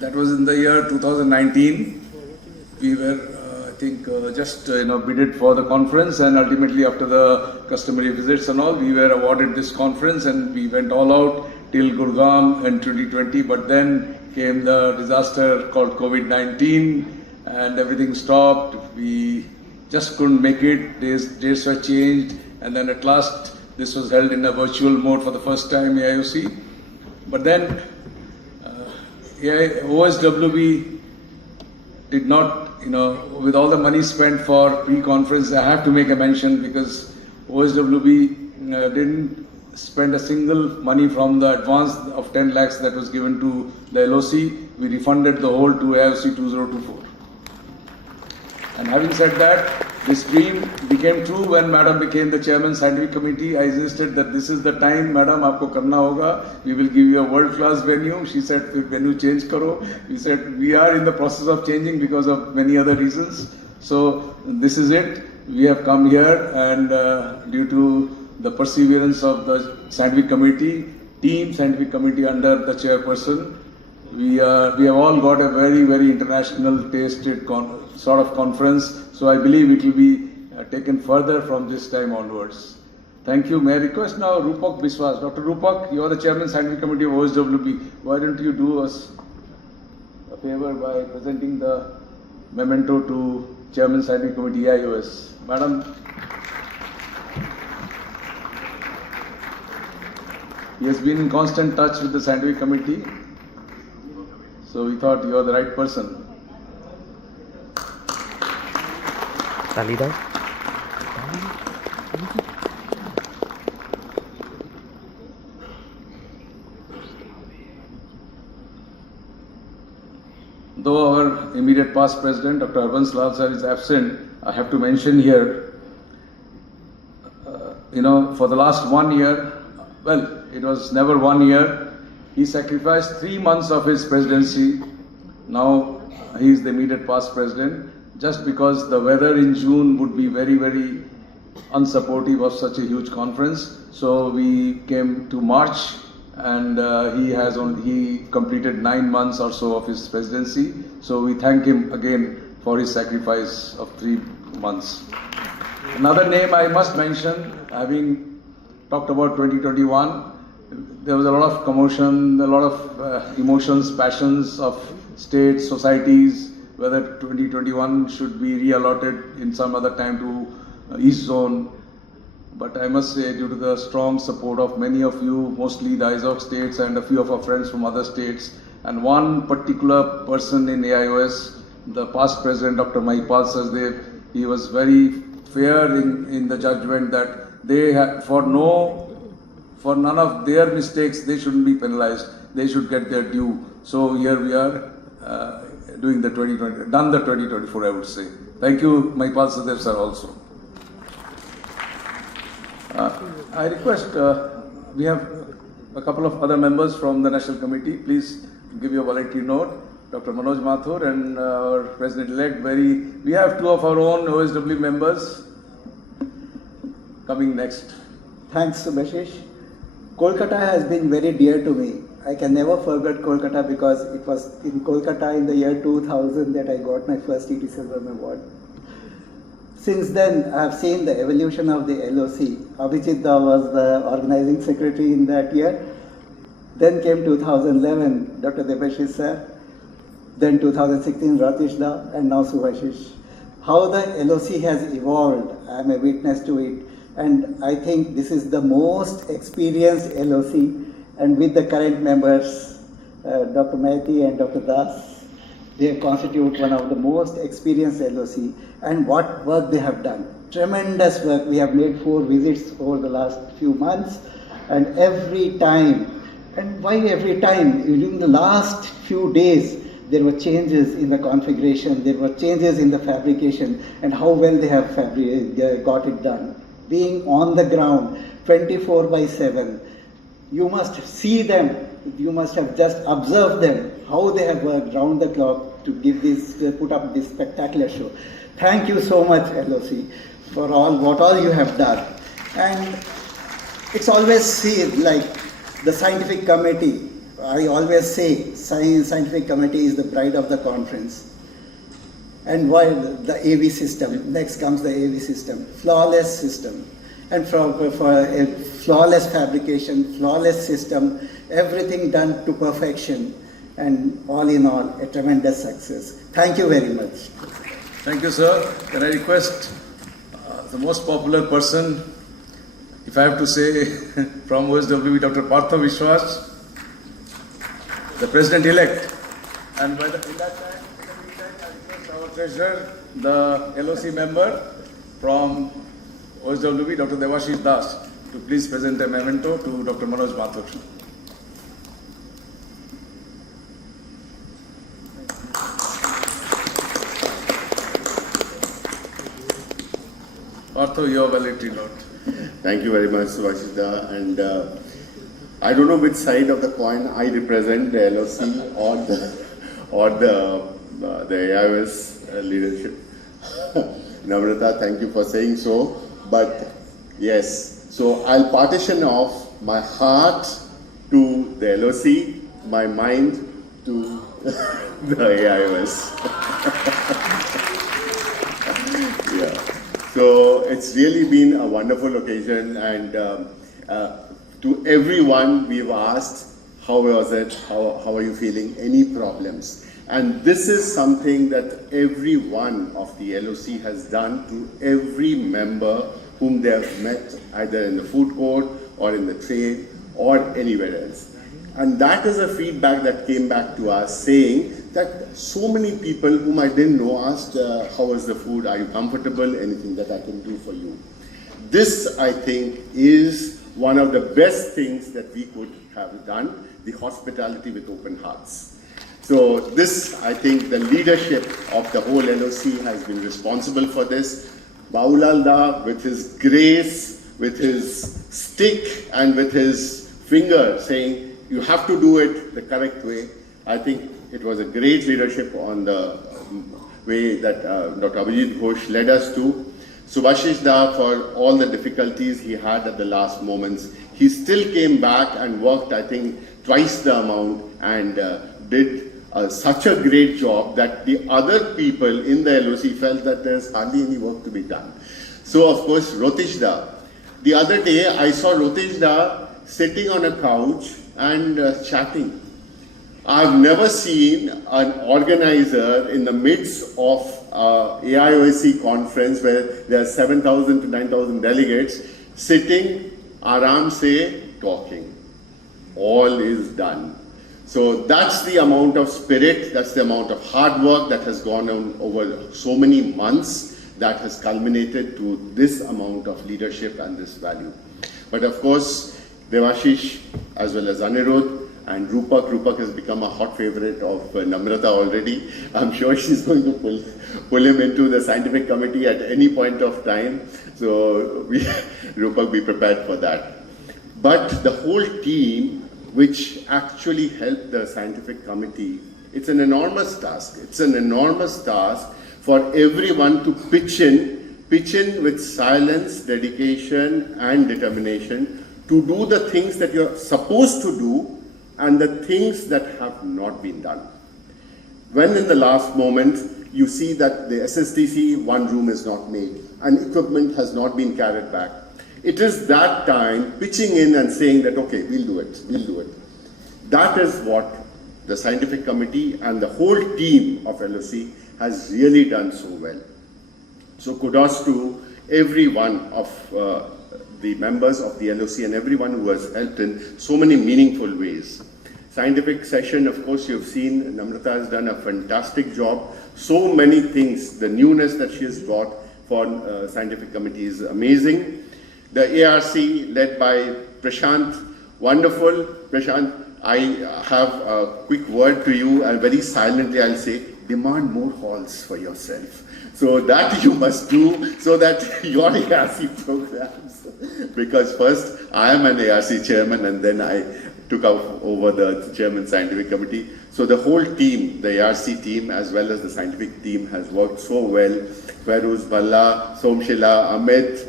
That was in the year 2019. We were, I think, just bidded for the conference, and ultimately after the customary visits and all, we were awarded this conference, and we went all out till Gurgaon in 2020. But then came the disaster called COVID-19, and everything stopped. We just couldn't make it. Dates were changed, and then at last this was held in a virtual mode for the first time, AIOC. But then OSWB did not, with all the money spent for pre-conference, I have to make a mention because OSWB didn't spend a single money from the advance of 10 lakhs that was given to the LOC. We refunded the whole to AIOC 2024. And having said that, this dream became true when Madam became the Chairman Scientific Committee. I insisted that this is the time, Madam, aapko karna hoga. We will give you a world-class venue. She said, venue change karo. We said, we are in the process of changing because of many other reasons. So this is it. We have come here, and due to the perseverance of the Scientific Committee, Team Scientific Committee under the chairperson, we have all got a very, very international tasted sort of conference. So I believe it will be taken further from this time onwards. Thank you. May I request now Rupak Biswas. Dr. Rupak, you are the Chairman Scientific Committee of OSWB. Why don't you do us a favor by presenting the memento to Chairman Scientific Committee AIOS. Madam. He has been in constant touch with the Scientific Committee. So we thought you are the right person. Talida. Though our immediate past president, Dr. Harbans Lal sir, is absent, I have to mention here, for the last 1 year, well, it was never 1 year, he sacrificed 3 months of his presidency. Now he is the immediate past president, just because the weather in June would be very, very unsupportive of such a huge conference. So we came to March, and he completed 9 months or so of his presidency. So we thank him again for his sacrifice of 3 months. Another name I must mention, having talked about 2021, there was a lot of commotion, a lot of emotions, passions of states, societies, whether 2021 should be reallotted in some other time to East Zone. But I must say, due to the strong support of many of you, mostly the AIOC states and a few of our friends from other states, and one particular person in AIOS, the past president, Dr. Mahipal Sachdev, he was very fair in the judgment that they have, for none of their mistakes, they shouldn't be penalized. They should get their due. So here we are done the 2024, I would say. Thank you, Mahipal Sachdev sir, also. I request, we have a couple of other members from the National Committee. Please give your valedictory note. Dr. Manoj Mathur and our President-elect. We have 2 of our own OSW members coming next. Thanks, Subhasish. Kolkata has been very dear to me. I can never forget Kolkata because it was in Kolkata in the year 2000 that I got my first E.T. Silverman Award. Since then, I have seen the evolution of the LOC. Abhijit Da was the organizing secretary in that year. Then came 2011, Dr. Debashish sir. Then 2016, Ratish Da, and now Subhashish. How the LOC has evolved, I am a witness to it. And I think this is the most experienced LOC, and with the current members, Dr. Maiti and Dr. Das, they constitute one of the most experienced LOC. And what work they have done. Tremendous work. We have made 4 visits over the last few months, and every time, and why every time? During the last few days, there were changes in the configuration, there were changes in the fabrication, and how well they have got it done. Being on the ground, 24/7, you must see them, you must have just observed them, how they have worked round the clock to give this, put up this spectacular show. Thank you so much, LOC, for what all you have done. And it's always like the scientific committee, I always say, scientific committee is the pride of the conference. And while the AV system, next comes the AV system, flawless system. And for a flawless fabrication, flawless system, everything done to perfection. And all in all, a tremendous success. Thank you very much. Thank you, sir. Can I request the most popular person, if I have to say, from OSWB, Dr. Partha Vishwas, the President-elect. And in that time, I request our treasurer, the LOC member from OSWB, Dr. Devashish Das, to please present a memento to Dr. Manoj Mathur. Partha, you are valedictory note. Thank you very much, Subhasish Nag. And I don't know which side of the coin I represent, the LOC or the AIOC leadership. Namrata, thank you for saying so. But yes, so I'll partition off my heart to the LOC, my mind to the AIOC. Yeah. So it's really been a wonderful occasion, and to everyone we've asked, how was it, how are you feeling, any problems? And this is something that every one of the LOC has done to every member whom they have met, either in the food court or in the trade or anywhere else. And that is a feedback that came back to us saying that so many people whom I didn't know asked, how was the food, are you comfortable, anything that I can do for you. This, I think, is one of the best things that we could have done, the hospitality with open hearts. So this, I think, the leadership of the whole LOC has been responsible for this. Baulalda, with his grace, with his stick and with his finger saying, you have to do it the correct way. I think it was a great leadership on the way that Dr. Abhijit Ghosh led us to. Subhasish Nag, for all the difficulties he had at the last moments, he still came back and worked, I think, twice the amount and did such a great job that the other people in the LOC felt that there's hardly any work to be done. So, of course, Rotish Da. The other day, I saw Rotish Da sitting on a couch and chatting. I've never seen an organizer in the midst of AIOC conference where there are 7,000 to 9,000 delegates sitting, aram se talking. All is done. So that's the amount of spirit, that's the amount of hard work that has gone on over so many months that has culminated to this amount of leadership and this value. But of course, Devashish as well as Anirudh and Rupak. Rupak has become a hot favorite of Namrata already. I'm sure she's going to pull him into the scientific committee at any point of time. So Rupak, be prepared for that. But the whole team, which actually helped the scientific committee, it's an enormous task. It's an enormous task for everyone to pitch in with silence, dedication, and determination to do the things that you're supposed to do and the things that have not been done. When in the last moment you see that the SSTC one room is not made and equipment has not been carried back, it is that time pitching in and saying that, okay, we'll do it. That is what the scientific committee and the whole team of LOC has really done so well. So kudos to every one of the members of the LOC and everyone who has helped in so many meaningful ways. Scientific session, of course, you've seen Namrata has done a fantastic job. So many things, the newness that she has brought for scientific committee is amazing. The ARC led by Prashant, wonderful. Prashant, I have a quick word to you, and very silently I'll say, demand more halls for yourself. So that you must do so that your ARC programs, because first I am an ARC chairman and then I took over the chairman scientific committee. So the whole team, the ARC team as well as the scientific team has worked so well. Feroz Bhalla, Somshila, Amit,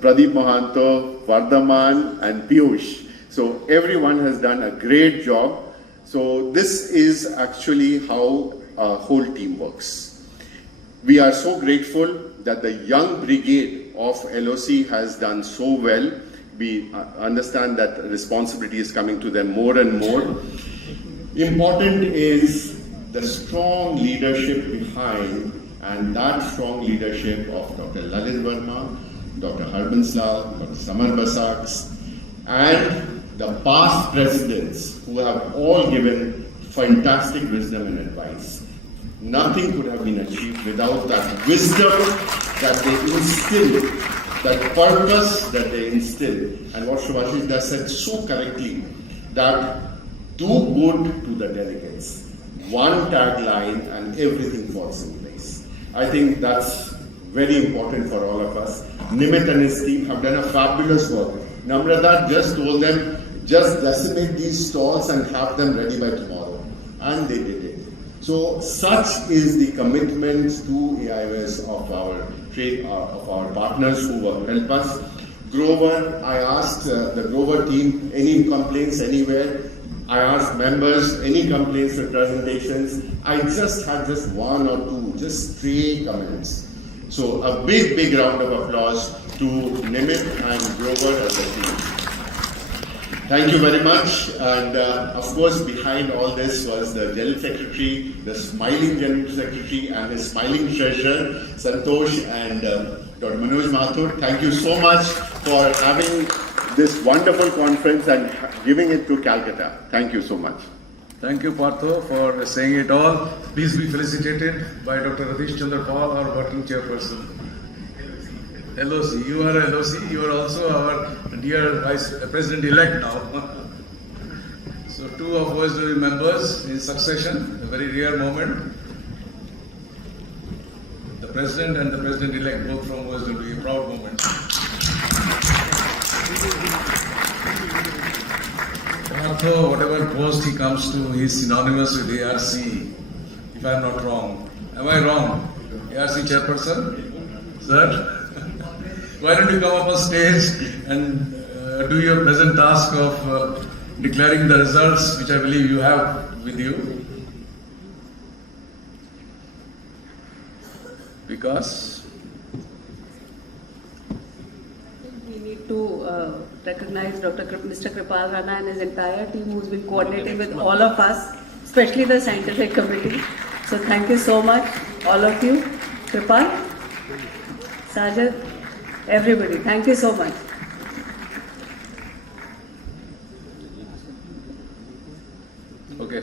Pradeep Mohanto, Vardhaman and Piyush. So everyone has done a great job. So this is actually how a whole team works. We are so grateful that the young brigade of LOC has done so well. We understand that responsibility is coming to them more and more. Important is the strong leadership behind, and that strong leadership of Dr. Lalit Verma, Dr. Harbansal, Dr. Samar Basaks, and the past presidents who have all given fantastic wisdom and advice. Nothing could have been achieved without that wisdom that they instilled, that purpose that they instilled. And what Subhasish has said so correctly, that do good to the delegates. One tagline and everything falls in place. I think that's very important for all of us. Nimit and his team have done a fabulous work. Namrata just told them, just decimate these stalls and have them ready by tomorrow. And they did it. So such is the commitment to AIOS of our partners who will help us. Grover, I asked the Grover team, any complaints anywhere? I asked members, any complaints or presentations? I just had just one or two, just stray comments. So a big round of applause to Nimit and Grover as a team. Thank you very much. And of course, behind all this was the General Secretary, the smiling General Secretary and his smiling treasurer, Santosh and Dr. Manoj Mathur. Thank you so much for having this wonderful conference and giving it to Calcutta. Thank you so much. Thank you, Partho, for saying it all. Please be felicitated by Dr. Radish Chandra Paul, our working chairperson. LOC, you are a LOC, you are also our dear Vice President-elect now. So two of OSW members in succession, a very rare moment. The President and the President-elect both from OSW, a proud moment. Partho, whatever post he comes to, he is synonymous with ARC, if I am not wrong. Am I wrong? ARC chairperson? Sir? Why don't you come up on stage and do your present task of declaring the results, which I believe you have with you. Because we need to recognize Mr. Kripal Rana and his entire team who's been coordinating with all of us, especially the scientific committee. So thank you so much, all of you. Kripal, Sajid, everybody, thank you so much. okay.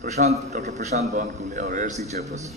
Prashant, Dr. Prashant Bhankule, our ARC chairperson.